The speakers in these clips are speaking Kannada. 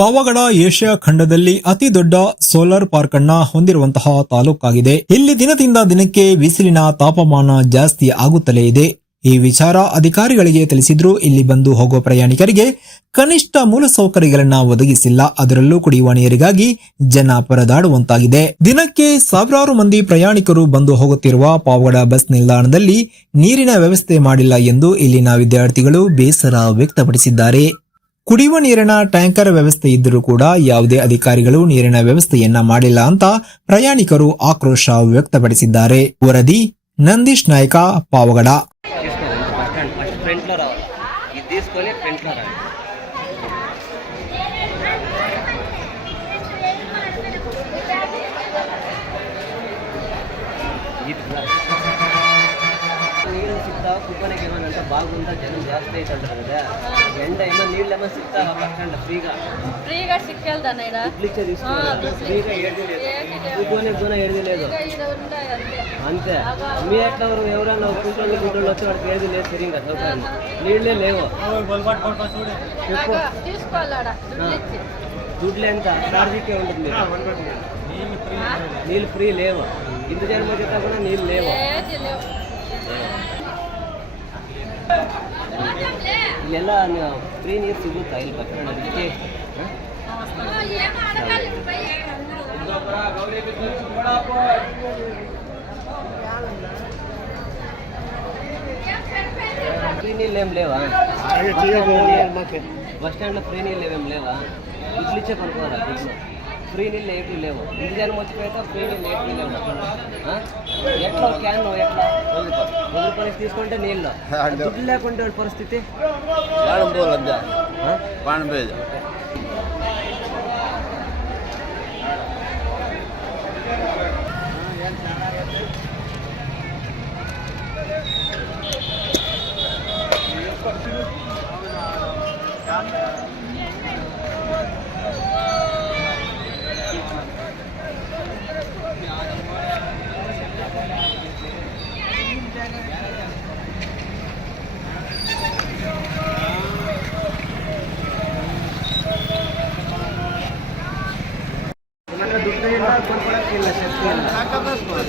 ಪಾವಗಡ ಏಷ್ಯಾ ಖಂಡದಲ್ಲಿ ಅತಿ ದೊಡ್ಡ ಸೋಲಾರ್ ಪಾರ್ಕ್ ಅನ್ನ ಹೊಂದಿರುವಂತಹ ತಾಲೂಕಾಗಿದೆ. ಇಲ್ಲಿ ದಿನದಿಂದ ದಿನಕ್ಕೆ ಬಿಸಿಲಿನ ತಾಪಮಾನ ಜಾಸ್ತಿ ಆಗುತ್ತಲೇ ಇದೆ. ಈ ವಿಚಾರ ಅಧಿಕಾರಿಗಳಿಗೆ ತಿಳಿಸಿದ್ರು. ಇಲ್ಲಿ ಬಂದು ಹೋಗುವ ಪ್ರಯಾಣಿಕರಿಗೆ ಕನಿಷ್ಠ ಮೂಲಸೌಕರ್ಯಗಳನ್ನ ಒದಗಿಸಿಲ್ಲ. ಅದರಲ್ಲೂ ಕುಡಿಯುವ ನೀರಿಗಾಗಿ ಜನ ಪರದಾಡುವಂತಾಗಿದೆ. ದಿನಕ್ಕೆ ಸಾವಿರಾರು ಮಂದಿ ಪ್ರಯಾಣಿಕರು ಬಂದು ಹೋಗುತ್ತಿರುವ ಪಾವಗಡ ಬಸ್ ನಿಲ್ದಾಣದಲ್ಲಿ ನೀರಿನ ವ್ಯವಸ್ಥೆ ಮಾಡಿಲ್ಲ ಎಂದು ಇಲ್ಲಿನ ವಿದ್ಯಾರ್ಥಿಗಳು ಬೇಸರ ವ್ಯಕ್ತಪಡಿಸಿದ್ದಾರೆ. ಕುಡಿಯುವ ನೀರಿನ ಟ್ಯಾಂಕರ್ ವ್ಯವಸ್ಥೆ ಇದ್ದರೂ ಕೂಡ ಯಾವುದೇ ಅಧಿಕಾರಿಗಳು ನೀರಿನ ವ್ಯವಸ್ಥೆಯನ್ನ ಮಾಡಿಲ್ಲ ಅಂತ ಪ್ರಯಾಣಿಕರು ಆಕ್ರೋಶ ವ್ಯಕ್ತಪಡಿಸಿದ್ದಾರೆ. ವರದಿ ನಂದೀಶ್ ನಾಯ್ಕ, ಪಾವಗಡ. ఫ్రీగా సిక్కెళ్తాను ఈడ దుడ్లిచ్చే తీసుకోవాలి ఫ్రీగా ఏది లేదు కుప్పనే గుణ ఏది లేదు ఇంకా ఈడ ఉంటాయి అంతే అంతే మీ ఎట్లా ఎవరు ఎవరన్నా కుంటోళ్ళు గుంటోళ్ళు వచ్చి వాడికి ఏది లేదు సరిగ్గా సౌకర్యం నీళ్ళే లేవు చెప్పు ఆగా తీసుకోవాలి ఆడ దుడ్లు ఇచ్చి దుడ్లు ఎంత ఛార్జీకే ఉంటుంది నీళ్ళు ఫ్రీ లేవు ఇంత జన్మ చెప్తా కూడా నీళ్ళు లేవు ఏది లేవు ಇಲ್ಲೆಲ್ಲ ಫ್ರೀ ನೀರು ಸಿಗುತ್ತಾ ಇಲ್ಲಿ ಬರ್ಕೊಂಡು ಅದಕ್ಕೆ ఫ్రీ నీళ్ళు ఏం లేవా బస్ స్టాండ్లో ఫ్రీ నీళ్ళు ఏమేం లేవా ఇడ్లు ఇచ్చే కొనుక్కోవాలా ఇడ్లు ఫ్రీ నీళ్ళు ఏటి లేవు. ఇంజన్ వచ్చిపోయితే ఫ్రీ నీళ్ళు ఏటి లేవు. ఎట్లా? క్యాన్ ఎట్లా? వదులు పని తీసుకుంటే నీళ్ళు. దుడ్డు లేకుంటే పరిస్థితి? వాడం పోలేదు వాడం పోయేది.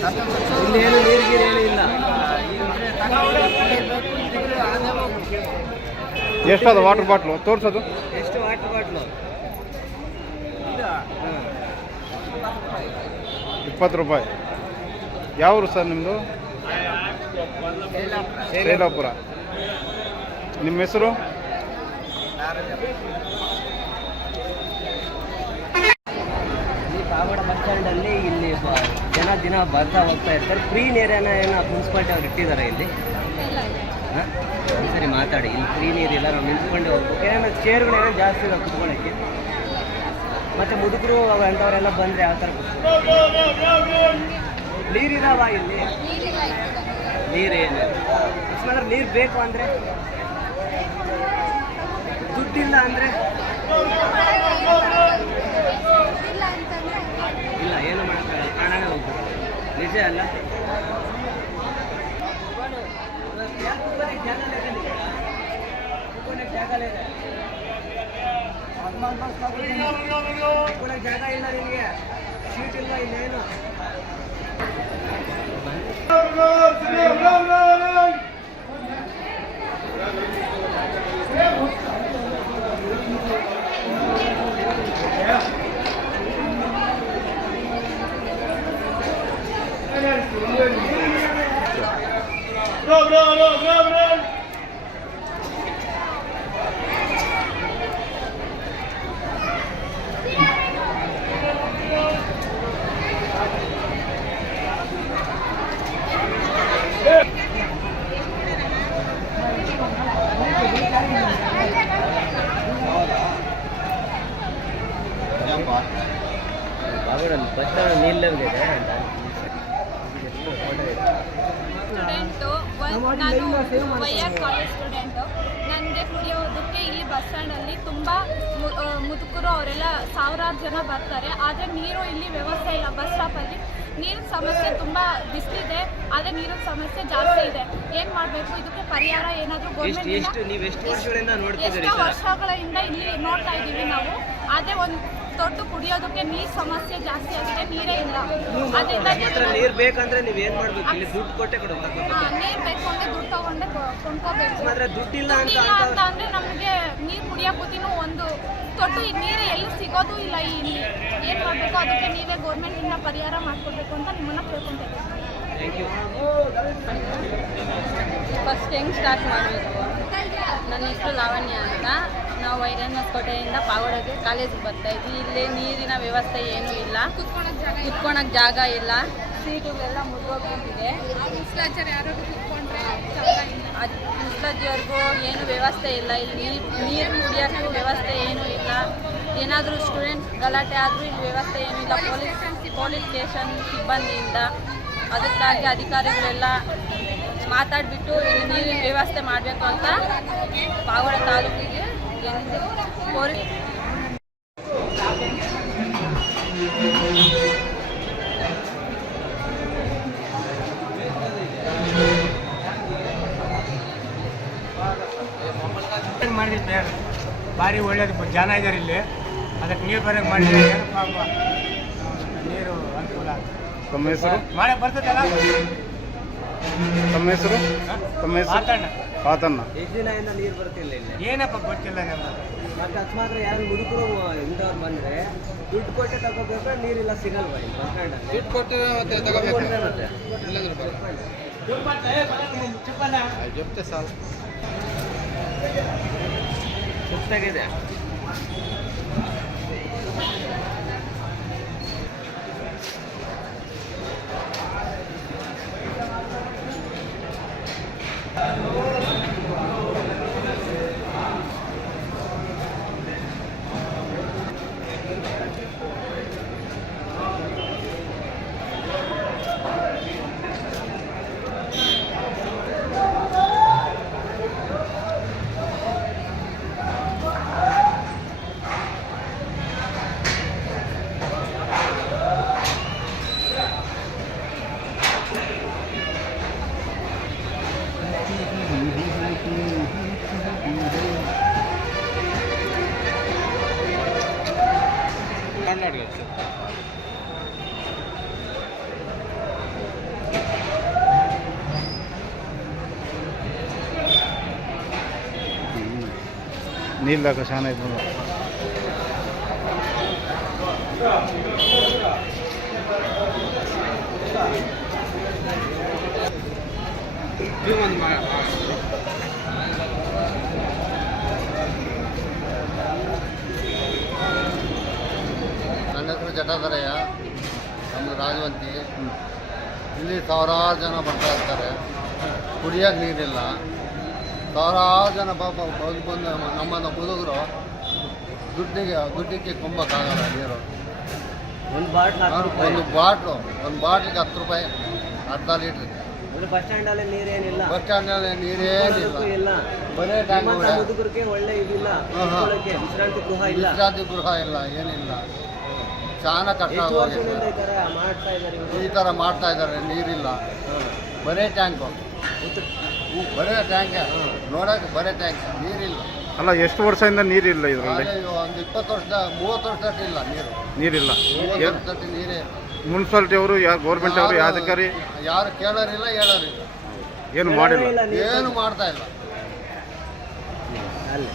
ಇಲ್ಲಿ ಏನು ನೀರಿಗೆ ಏನು ಇಲ್ಲ ಎಷ್ಟದ ವಾಟರ್ ಬಾಟ್ಲು ತೋರ್ಸೋದು? ಎಷ್ಟು ವಾಟರ್ ಬಾಟ್ಲು ಇಪ್ಪತ್ತು ರೂಪಾಯಿ. ಯಾವರು ಸರ್ ನಿಮ್ಮದು ಶೈಲಾಪುರ. ನಿಮ್ಮ ಹೆಸರು? ಈ ಪಾವಡ ಬಸ್ ಸ್ಟ್ಯಾಂಡಲ್ಲಿ ದಿನ ಬರ್ತಾ ಹೋಗ್ತಾ ಇರ್ತಾರೆ. ಫ್ರೀ ಏರಿಯಾನ ಏನೋ ಮುನ್ಸಿಪಾಲ್ಟಿ ಅವ್ರು ಇಟ್ಟಿದ್ದಾರೆ ಇಲ್ಲಿ? ಸರಿ ಮಾತಾಡಿ. ಇಲ್ಲಿ ಫ್ರೀ ನೀರಿಲ್ಲ ನಾವು ನಿಂತ್ಕೊಂಡು ಹೋಗ್ಬೇಕು. ಏನೋ ಚೇರ್ಗಳೇನೋ ಜಾಸ್ತಿ ಇದಾವೆ ಕುತ್ಕೊಳ್ಳೋಕ್ಕೆ? ಮತ್ತು ಮುದುಕರು ಅಂಥವರೆಲ್ಲ ಬಂದರೆ ಯಾವ ಥರ ನೀರಿದಾವ ಇಲ್ಲಿ? ನೀರೇನು ಅಕಸ್ಮಾತ್ ನೀರು ಬೇಕು ಅಂದರೆ? ದುಡ್ಡಿಲ್ಲ ಅಂದರೆ ಇಲ್ಲ ಏನು ಮಾಡೋಕ್ಕಾಗಲ್ಲ ಕಾಣಾನೆ ಹೋಗ್ಬೇಕು ನಿಜ ಅಲ್ಲ ಜಾಗ ಇಲ್ಲ ನಿಮಗೆ ಸೀಟ್ ಇಲ್ಲ ಇಲ್ಲೇನು ಬಾಗಡಲ್ಲಿ ಬಸ್ ಸ್ಟ್ಯಾಂಡ್ ನೀಲ್ಲೇ ಇದೆ ಅಂತ ಸ್ಟೂಡೆಂಟು ನಾನು ವೈಯರ್ ಕಾಲೇಜ್ ಸ್ಟೂಡೆಂಟು ನನಗೆ ಕುಡಿಯೋದಕ್ಕೆ ಇಲ್ಲಿ ಬಸ್ ಸ್ಟ್ಯಾಂಡಲ್ಲಿ ತುಂಬ ಮುದುಕರು ಅವರೆಲ್ಲ ಸಾವಿರಾರು ಜನ ಬರ್ತಾರೆ. ಆದರೆ ನೀರು ಇಲ್ಲಿ ವ್ಯವಸ್ಥೆ ಇಲ್ಲ. ಬಸ್ ಸ್ಟಾಪಲ್ಲಿ ನೀರಿನ ಸಮಸ್ಯೆ ತುಂಬ ಬಿಸಿಲಿದೆ. ಆದರೆ ನೀರಿನ ಸಮಸ್ಯೆ ಜಾಸ್ತಿ ಇದೆ. ಏನು ಮಾಡಬೇಕು? ಇದಕ್ಕೆ ಪರಿಹಾರ ಏನಾದರೂ ಗೌರ್ಮೆಂಟ್ ಎಷ್ಟು ನೀವು ಎಷ್ಟು ವರ್ಷಗಳಿಂದ ನೋಡ್ತಿದ್ದೀರಿ ಎಷ್ಟೋ ವರ್ಷಗಳಿಂದ ಇಲ್ಲಿ ನೋಡ್ತಾ ಇದ್ದೀವಿ ನಾವು. ಅದೇ ಒಂದು ದೊಡ್ಡ ಕುಡಿಯೋದಕ್ಕೆ ನೀರು ಸಮಸ್ಯೆ ಜಾಸ್ತಿ ಆಗಿದೆ ನೀರೇ ಇಲ್ಲ. ಅದರಿಂದ ನೀರು ಬೇಕಂದ್ರೆ ನೀವು ಏನು ಮಾಡ್ಬೇಕು? ಇಲ್ಲಿ ದುಡ್ಡು ಕೊಟ್ಟೆ ಕೊಡಬೇಕು ನೀರು ಬೇಕು ಅಂದ್ರೆ ದುಡ್ಡು ತಗೊಂಡೆ ಕೊ- ಕೊಂಡ್ಕೋಬೇಕು. ದುಡ್ಡು ದುಡ್ಡಿಲ್ಲ ಅಂತ ದುಡ್ಡಿಲ್ಲ ಅಂತ ಅಂದ್ರೆ ನಮಗೆ ನೀರು ಕುಡಿಯೋ ಬುದ್ಧಿನೂ ಒಂದು ತೊಟ್ಟು ಈ ನೀರು ಎಲ್ಲಿ ಸಿಗೋದು ಇಲ್ಲ ಇಲ್ಲಿ. ಏನು ಮಾಡಬೇಕು? ಅದಕ್ಕೆ ನೀವೇ ಗೌರ್ಮೆಂಟಿಂದ ಪರಿಹಾರ ಮಾಡ್ಕೊಬೇಕು ಅಂತ ನಿಮ್ಮನ್ನ ಕೇಳ್ಕೊಂತೇವೆ ಥ್ಯಾಂಕ್ ಯು ಫಸ್ಟ್ ಹೆಂಗ್ ಸ್ಟಾರ್ಟ್ ಮಾಡಬೇಕು? ನನ್ನ ಹೆಸರು ಲಾವಣ್ಯ ಅಂತ. ನಾವು ವೈರನ್ನಕೋಟೆಯಿಂದ ಪಾವಡಕ್ಕೆ ಕಾಲೇಜಿಗೆ ಬರ್ತಾ ಇದ್ವಿ. ಇಲ್ಲಿ ನೀರಿನ ವ್ಯವಸ್ಥೆ ಏನೂ ಇಲ್ಲ. ಕುತ್ಕೊಳಕ್ ಜಾಗ ಇಲ್ಲ. ಕುತ್ಕೊಳಕ್ ಜಾಗ ಇಲ್ಲ. ಸೀಟುಗಳೆಲ್ಲ ಮುರಿದೋಗ್ಬಿಟ್ಟಿದೆ. ಮುಸ್ಲಾಜಿಯವ್ರಿಗೂ ಅದು ಏನು ವ್ಯವಸ್ಥೆ ಇಲ್ಲ. ಇಲ್ಲಿ ನೀರು ನೀರು ಕುಡಿಯೋಕ್ಕೂ ವ್ಯವಸ್ಥೆ ಏನೂ ಇಲ್ಲ. ಏನಾದರೂ ಸ್ಟೂಡೆಂಟ್ ಗಲಾಟೆ ಆದರೂ ಇಲ್ಲಿ ವ್ಯವಸ್ಥೆ ಏನೂ ಇಲ್ಲ. ಪೊಲೀಸ್ ಪೊಲೀಸ್ ಸ್ಟೇಷನ್ ಸಿಬ್ಬಂದಿಯಿಂದ. ಅದಕ್ಕಾಗಿ ಅಧಿಕಾರಿಗಳೆಲ್ಲ ಮಾತಾಡಿಬಿಟ್ಟು ಇಲ್ಲಿ ನೀರಿನ ವ್ಯವಸ್ಥೆ ಮಾಡಬೇಕು ಅಂತ ಪಾವಡ ತಾಲೂಕಿಗೆ ಬೇಡ ಭಾರಿ ಒಳ್ಳೇದು ಜನ ಇದ್ದಾರೆ ಇಲ್ಲಿ. ಅದಕ್ಕೆ ನೀರು ಬರೋಂಗೆ ಮಾಡಿದ್ರೆ. ನೀರು ಅನುಕೂಲ ಹೆಸರು? ಮಳೆ ಬರ್ತದಲ್ಲ? ತಮ್ಮ ಹೆಸರು? ತಮ್ಮ ಹೆಸರು? ಪಾತಣ್ಣ ಎಷ್ಟು ದಿನ ಇಂದ ನೀರು ಬರ್ತಿಲ್ಲ ಇಲ್ಲಿ ಏನಪ್ಪ ಗೊತ್ತಿಲ್ಲ ಮತ್ತೆ ಅಕಸ್ಮಾತ್ ಯಾರು ಹುಡುಗರು ಇಂದವ್ರು ಬಂದ್ರೆ ದುಡ್ಡು ಕೊಟ್ಟು ತಗೋಬೇಕಂದ್ರೆ ನೀರಿಲ್ಲ ಸಿಗಲ್ವಾ ಇಲ್ಲಿ? ಬಸ್ ಸ್ಟ್ಯಾಂಡ್ ದುಡ್ಡು ಕೊಟ್ಟು ಮತ್ತೆ ತಗೋಬೇಕು? ಮತ್ತೆ. ಜೊತೆ ಸಾಲ ಸುಸ್ತಾಗಿದೆ ఎవరన్నా అడగచ్చు నీళ్ళు దాకా చాలా ఇబ్బంది Do one more. ಜಟಾಧರಯ್ಯ ನಮ್ಮದು ರಾಜವಂತಿ. ಇಲ್ಲಿ ಸಾವಿರಾರು ಜನ ಬರ್ತಾ ಇರ್ತಾರೆ. ಕುಡಿಯೋಕೆ ನೀರಿಲ್ಲ. ಸಾವಿರಾರು ಜನ ಪಾಪ ಬಂದು ಬಂದು ನಮ್ಮನ್ನು ಮುದುಗರು ದುಡ್ಡಿಗೆ ದುಡ್ಡಿಗೆ ಕೊಂಬಕ್ಕಾಗಲ್ಲ ನೀರು. ಒಂದು ಬಾಟ್ಲು ಒಂದು ಬಾಟ್ಲು ಒಂದು ಬಾಟ್ಲಿಗೆ ಹತ್ತು ರೂಪಾಯಿ ಅರ್ಧ ಲೀಟ್ರ್. ಬಸ್ ಸ್ಟ್ಯಾಂಡಲ್ಲಿ ನೀರೇನಿಲ್ಲ. ಬಸ್ ಸ್ಟ್ಯಾಂಡಲ್ಲಿ ನೀರೇನಿಲ್ಲ. ಬರೇ ಒಳ್ಳೆ ಇದಿಲ್ಲ. ವಿಶ್ರಾಂತಿ ಗೃಹ ಇಲ್ಲ. ವಿಶ್ರಾಂತಿ ಗೃಹ ಇಲ್ಲ ಏನಿಲ್ಲ. చాలా ಕಷ್ಟ ವರ್ಷದಿಂದ ಈ ತರ ಮಾಡ್ತಾ ಇದ್ದಾರೆ ಇವರು? ಈ ಥರ ಮಾಡ್ತಾ ಇದ್ದಾರೆ ನೀರಿಲ್ಲ. ಬರೇ ಟ್ಯಾಂಕು. ಬರೇ ಟ್ಯಾಂಕ್. ನೋಡಕ್ಕೆ ಬರೇ ಟ್ಯಾಂಕ್ ನೀರಿಲ್ಲ. ಅಲ್ಲ ಎಷ್ಟು ವರ್ಷದಿಂದ ನೀರಿಲ್ಲ ಇದರಲ್ಲಿ? ಆದ್ರೆ ಇವು ಒಂದು ಇಪ್ಪತ್ತು ವರ್ಷದ ಮೂವತ್ತು ವರ್ಷದಷ್ಟು ಇಲ್ಲ ನೀರು. ನೀರಿಲ್ಲ. ಮೂವತ್ತು ವರ್ಷದಷ್ಟು ನೀರೇ ಇಲ್ಲ. ಮುನ್ಸಿಪಾಲ್ಟಿ ಅವರು ಯಾರು ಗೌರ್ಮೆಂಟ್ ಅವರು ಯಾವ ಯಾರು- ಅಧಿಕಾರಿ ಯಾರು ಕೇಳೋರಿಲ್ಲ ಹೇಳೋರಿಲ್ಲ. ಏನು ಮಾಡಿಲ್ಲ? ಇಲ್ಲ ನೀರು. ಏನು ಮಾಡ್ತಾ ಇಲ್ಲ. ಅಲ್ಲಿ.